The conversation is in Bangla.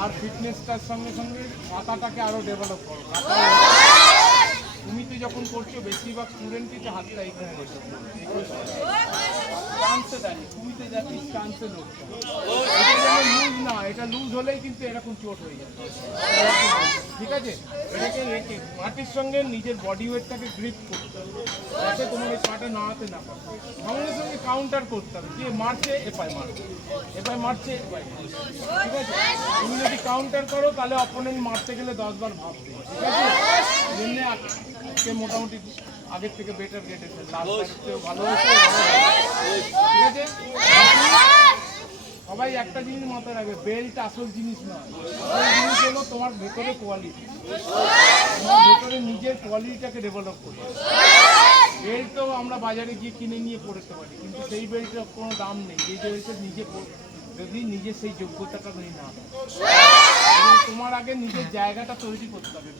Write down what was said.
আর ফিটনেসটার সঙ্গে সঙ্গে মাথাটাকে আরও ডেভেলপ করো। তুমি তো যখন করছ, বেশিরভাগ স্টুডেন্টই তো হাতটা এখানে তুমি এটা লুজ হলেই কিন্তু এরকম চোট হয়ে ঠিক আছে? রেখে সঙ্গে নিজের বডি নাড়াতে না পারে। কাউন্টার করতে হবে। মারছে? এপায় মারছে। এপায় মারছে। ঠিক আছে? তুমি কাউন্টার করো, তাহলে অপোনেন্ট মারতে গেলে দশবার ভাববে ঠিক আছে? মোটামুটি আগের থেকে বেটার গেটেছে লাস্ট ভালো হয়েছে। ঠিক আছে? সবাই একটা জিনিস মাথায় রাখবে বেল্ট আসল জিনিস নয়। আসল জিনিস হলো তোমার ভেতরে কোয়ালিটি তোমার ভেতরে নিজের কোয়ালিটিটাকে ডেভেলপ করবে। বেল্ট তো আমরা বাজারে গিয়ে কিনে নিয়ে পড়তে পারি, কিন্তু সেই বেল্টের কোনো দাম নেই। যে বেল্টের নিজে যদি নিজের সেই যোগ্যতাটা নেই না। তোমার আগে নিজের জায়গাটা তৈরি করতে হবে।